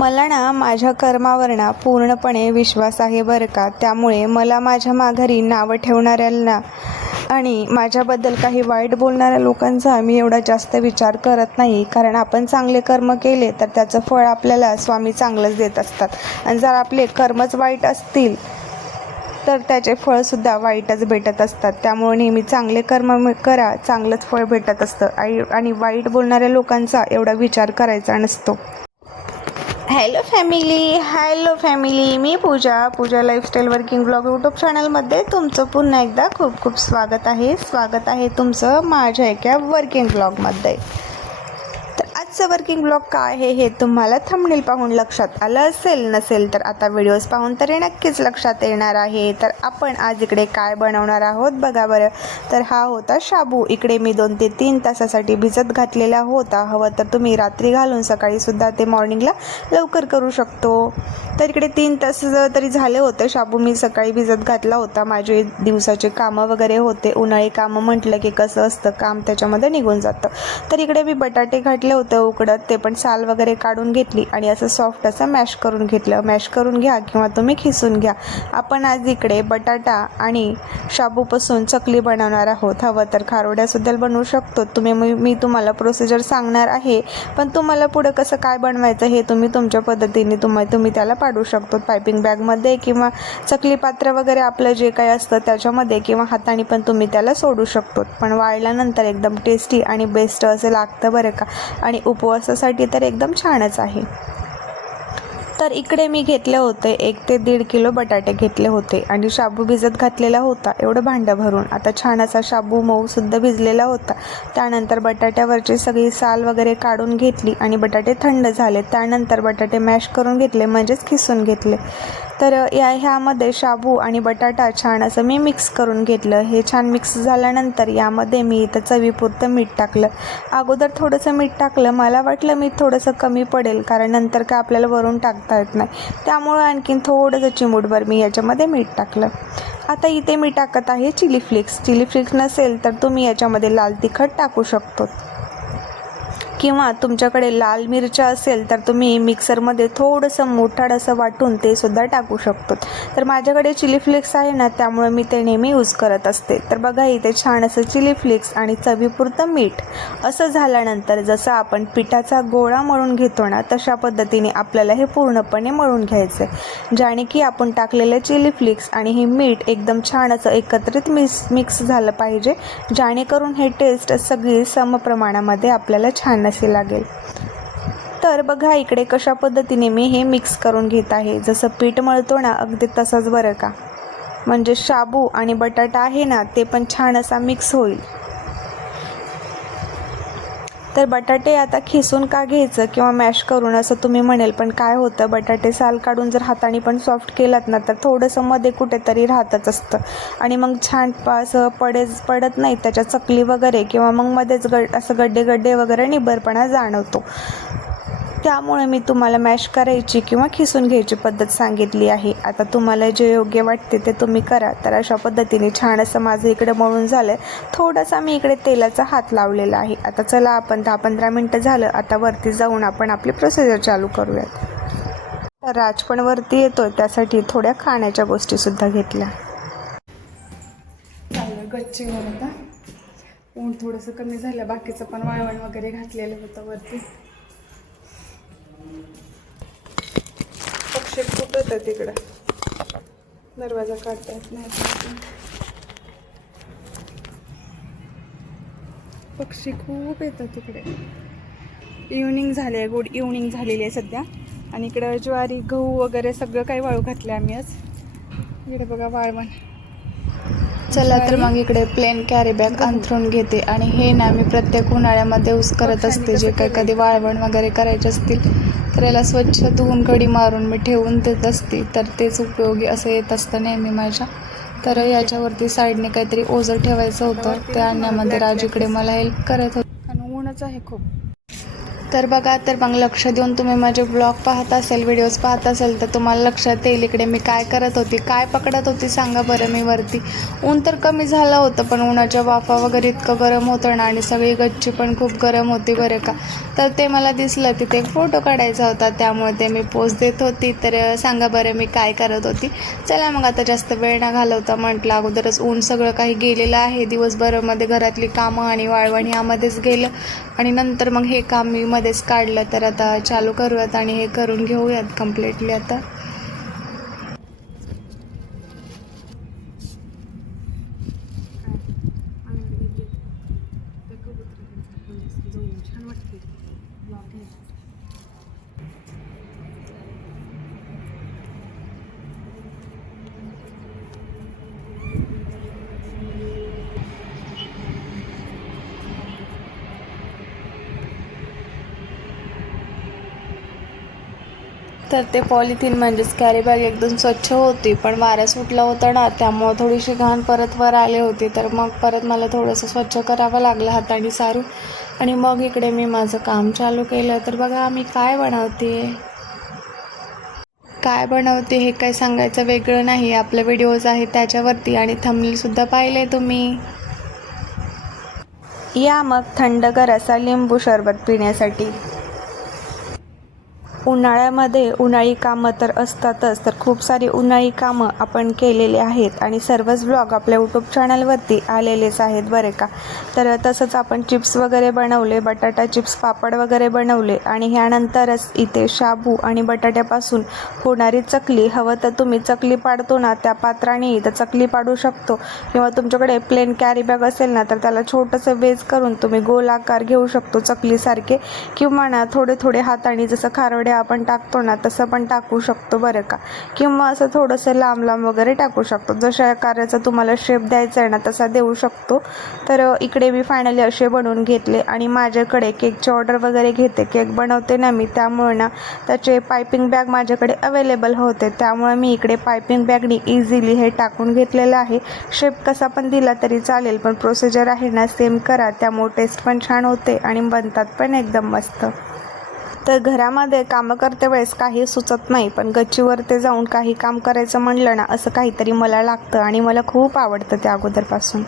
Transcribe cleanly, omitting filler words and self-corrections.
मला ना माझ्या कर्मावर ना पूर्णपणे विश्वास आहे बरं का. त्यामुळे मला माझ्या माघारी नावं ठेवणाऱ्यांना आणि माझ्याबद्दल काही वाईट बोलणाऱ्या लोकांचा मी एवढा जास्त विचार करत नाही. कारण आपण चांगले कर्म केले तर त्याचं फळ आपल्याला स्वामी चांगलंच देत असतात. आणि जर आपले कर्मच वाईट असतील तर त्याचे फळसुद्धा वाईटच भेटत असतात. त्यामुळे नेहमी चांगले कर्म करा, चांगलंच फळ भेटत असतं. आणि वाईट बोलणाऱ्या लोकांचा एवढा विचार करायचा नसतो. हॅलो फॅमिली, मी पूजा लाईफस्टाईल वर्किंग ब्लॉग यूट्यूब चॅनलमध्ये तुमचं पुन्हा एकदा खूप खूप स्वागत आहे तुमचं माझ्या एका वर्किंग ब्लॉगमध्ये. तर आजचं वर्किंग ब्लॉग काय आहे हे तुम्हाला थंबनेल पाहून लक्षात आलं असेल, नसेल तर आता व्हिडिओज पाहून तरी नक्कीच लक्षात येणार आहे. तर आपण आज इकडे काय बनवणार आहोत बघा बरं. तर हा होता शाबू. इकडे मी 2 ते 3 तासासाठी भिजत घातलेला होता. हवं तर तुम्ही रात्री घालून सकाळीसुद्धा ते मॉर्निंगला लवकर करू शकतो. तर इकडे 3 तास तरी झाले होते. शाबू मी सकाळी भिजत घातला होता. माझे दिवसाचे कामं वगैरे होते. उन्हाळी कामं म्हटलं की कसं असतं, काम त्याच्यामध्ये निघून जातं. तर इकडे मी बटाटे घातले होते उकडत. ते पण साल वगैरे काढून घेतली आणि असं सॉफ्ट असं मॅश करून घेतलं. मॅश करून घ्या किंवा तुम्ही खिसून घ्या. आपण आज इकडे बटाटा आणि शाबूपासून चकली बनवणार आहोत. हवं तर खारोड्यासुद्धा बनवू शकतो तुम्ही. मी तुम्हाला प्रोसिजर सांगणार आहे, पण तुम्हाला पुढं कसं काय बनवायचं हे तुम्ही तुमच्या पद्धतीने तुम्ही त्याला पाडू शकतो. पायपिंग बॅगमध्ये किंवा चकली पात्र वगैरे आपलं जे काही असतं त्याच्यामध्ये, किंवा हाताने पण तुम्ही त्याला सोडू शकतो. पण वाळल्यानंतर एकदम टेस्टी आणि बेस्ट असं लागतं बरं का. आणि उपवासासाठी तर एकदम छानच आहे. तर इकडे मी घेतले होते 1 ते 1.5 किलो बटाटे घेतले होते आणि शाबू भिजत घातलेला होता एवढं भांडं भरून. आता छान असा शाबू मऊसुद्धा भिजलेला होता. त्यानंतर बटाट्यावरची सगळी साल वगैरे काढून घेतली आणि बटाटे थंड झाले. त्यानंतर बटाटे मॅश करून घेतले, म्हणजेच खिसून घेतले. तर ह्यामध्ये शाबू आणि बटाटा छान असं मी मिक्स करून घेतलं. हे छान मिक्स झाल्यानंतर यामध्ये मी इथं चवीपुरतं मीठ टाकलं. अगोदर थोडंसं मीठ टाकलं, मला वाटलं मीठ थोडंसं कमी पडेल, कारण नंतर काय आपल्याला वरून टाकता येत नाही. त्यामुळं आणखीन थोडंसं चिमूटभर मी याच्यामध्ये मीठ टाकलं. आता इथे मी टाकत आहे चिली फ्लेक्स नसेल तर तुम्ही याच्यामध्ये लाल तिखट टाकू शकतो, किंवा तुमच्याकडे लाल मिरच्या असेल तर तुम्ही मिक्सरमध्ये थोडंसं मोठाड असं वाटून ते सुद्धा टाकू शकतो. तर माझ्याकडे चिली फ्लेक्स आहे ना, त्यामुळे मी ते नेहमी यूज करत असते. तर बघा इथे छान असं चिली फ्लेक्स आणि चवीपुरतं मीठ असं झाल्यानंतर जसं आपण पिठाचा गोळा मळून घेतो ना, तशा पद्धतीने आपल्याला हे पूर्णपणे मळून घ्यायचं आहे, ज्याने की आपण टाकलेलं चिली फ्लेक्स आणि हे मीठ एकदम छान असं एकत्रित मिक्स झालं पाहिजे, जेणेकरून हे टेस्ट सगळी समप्रमाणामध्ये आपल्याला छान असे लागेल. तर बघा इकडे कशा पद्धतीने मी हे मिक्स करून घेत आहे. जसं पीठ मळतो ना, अगदी तसंच बरं का. म्हणजे शाबू आणि बटाटा आहे ना, ते पण छान असा मिक्स होईल. तर बटाटे आता खिसून का घ्यायचं किंवा मॅश करून असं तुम्ही म्हणेल, पण काय होतं, बटाटे साल काढून जर हाताने पण सॉफ्ट केलात ना, तर थोडंसं मध्ये कुठेतरी राहतच असतं आणि मग छान असं पडत नाही त्याच्या चकली वगैरे, किंवा मग मध्येच असं गड्डे वगैरे निबरपणा जाणवतो. त्यामुळे मी तुम्हाला मॅश करायची किंवा खिसून घ्यायची पद्धत सांगितली आहे. आता तुम्हाला जे योग्य वाटते ते तुम्ही करा. तर अशा पद्धतीने छान असं माझं इकडे मळून झालं. थोडासा मी इकडे तेलाचा हात लावलेला आहे. आता चला आपण 10-15 मिनटं झालं, आता वरती जाऊन आपण आपली प्रोसिजर चालू करूयात. तर राज पण वरती येतोय, त्यासाठी थोड्या खाण्याच्या गोष्टीसुद्धा घेतल्या. चाललं गच्ची वर. आता ऊन थोडंसं कमी झालं, बाकीचं पण वाळवण वगैरे घातलेलं होतं वरती. पक्षी खूप येतात तिकडं, दरवाजा काढता येत नाही. पक्षी खूप येतात तिकडे. इव्हनिंग झाली आहे, गुड इव्हनिंग झालेली आहे सध्या. आणि इकडं ज्वारी, गहू वगैरे सगळं काही वाळू घातले आम्ही आज. इकडे बघा वाळवण. चला तर मग इकडे प्लेन कॅरी बॅग अंथरून घेते. आणि हे ना मी प्रत्येक उन्हाळ्यामध्ये यूज करत असते. जे काही कधी वाळवण वगैरे करायचे असतील तर याला स्वच्छ धुवून कडी मारून मी ठेवून देत असते. तर तेच उपयोगी असं येत असतं नेहमी माझ्या. तर याच्यावरती साईडने काहीतरी ओझं ठेवायचं होतं, त्या आणण्यामध्ये राजूकडे मला हेल्प करत होतं. कारण ऊनच आहे खूप. तर बघा, तर मग लक्ष देऊन तुम्ही माझे ब्लॉग पाहत असेल, व्हिडिओज पाहत असेल, तर तुम्हाला लक्षात येईल इकडे मी काय करत होती, काय पकडत होती सांगा बरं मी वरती. ऊन तर कमी झालं होतं, पण उन्हाच्या वाफा वगैरे इतकं गरम होतं ना, आणि सगळी गच्ची पण खूप गरम होती बरं का. तर ते मला दिसलं तिथे एक फोटो काढायचा होता, त्यामुळे ते मी पोज देत होती. तर सांगा बरं मी काय करत होती. चला मग आता जास्त वेळ न घालवता म्हटलं, अगोदरच ऊन सगळं काही गेलेलं आहे, दिवसभरामध्ये घरातली कामं आणि वाळवण यामध्येच गेलं, आणि नंतर मग हे काम मी मध्येच काढलं. तर आता चालू करूयात आणि हे करून घेऊयात कम्प्लिटली आता. तर ते पॉलिथिन म्हणजेच कॅरी बॅग एकदम स्वच्छ होती, पण वारा सुटला होता ना, त्यामुळं थोडीशी घाण परत वर आली होती. तर मग परत मला थोडंसं स्वच्छ करावं लागलं हाताने सारून, आणि मग इकडे मी माझं काम चालू केलं. तर बघा मी काय बनवते हे काय सांगायचं वेगळं नाही, आपले व्हिडिओज आहेत त्याच्यावरती, आणि थंबनेलसुद्धा पाहिले तुम्ही. या मग थंडगार असा लिंबू सरबत पिण्यासाठी. उन्हाळ्यामध्ये उन्हाळी कामं तर असतातच, तर खूप सारी उन्हाळी कामं आपण केलेली आहेत, आणि सर्वच ब्लॉग आपल्या यूट्यूब चॅनलवरती आलेलेच आहेत बरे का. तर तसंच आपण चिप्स वगैरे बनवले, बटाटा चिप्स, पापड वगैरे बनवले, आणि ह्यानंतरच इथे शाबू आणि बटाट्यापासून होणारी चकली. हवं तर तुम्ही चकली पाडतो ना त्या पात्राने तर चकली पाडू शकतो, किंवा तुमच्याकडे प्लेन कॅरी बॅग असेल ना, तर त्याला छोटंसं वेज करून तुम्ही गोल आकार घेऊ शकतो चकलीसारखे, किंवा ना थोडे थोडे हाताने जसं खारवड्या आपण टाकतो ना तसं पण टाकू शकतो बरं का, किंवा असं थोडंसं लांब लांब वगैरे टाकू शकतो. जशा आकाराचा तुम्हाला शेप द्यायचा आहे ना तसा देऊ शकतो. तर इकडे मी फायनली असे बनवून घेतले, आणि माझ्याकडे केकची ऑर्डर वगैरे घेते, केक बनवते ना मी, त्यामुळे ना त्याचे पायपिंग बॅग माझ्याकडे अवेलेबल होते, त्यामुळे मी इकडे पायपिंग बॅगनी इझिली हे टाकून घेतलेलं आहे. शेप कसा पण दिला तरी चालेल, पण प्रोसिजर आहे ना सेम करा, त्यामुळे टेस्ट पण छान होते आणि बनतात पण एकदम मस्त. तर घरामध्ये कामं करते वेळेस काही सुचत नाही, पण गच्चीवरती जाऊन काही काम करायचं म्हणलं ना असं काहीतरी मला लागतं, आणि मला खूप आवडतं ते अगोदरपासून.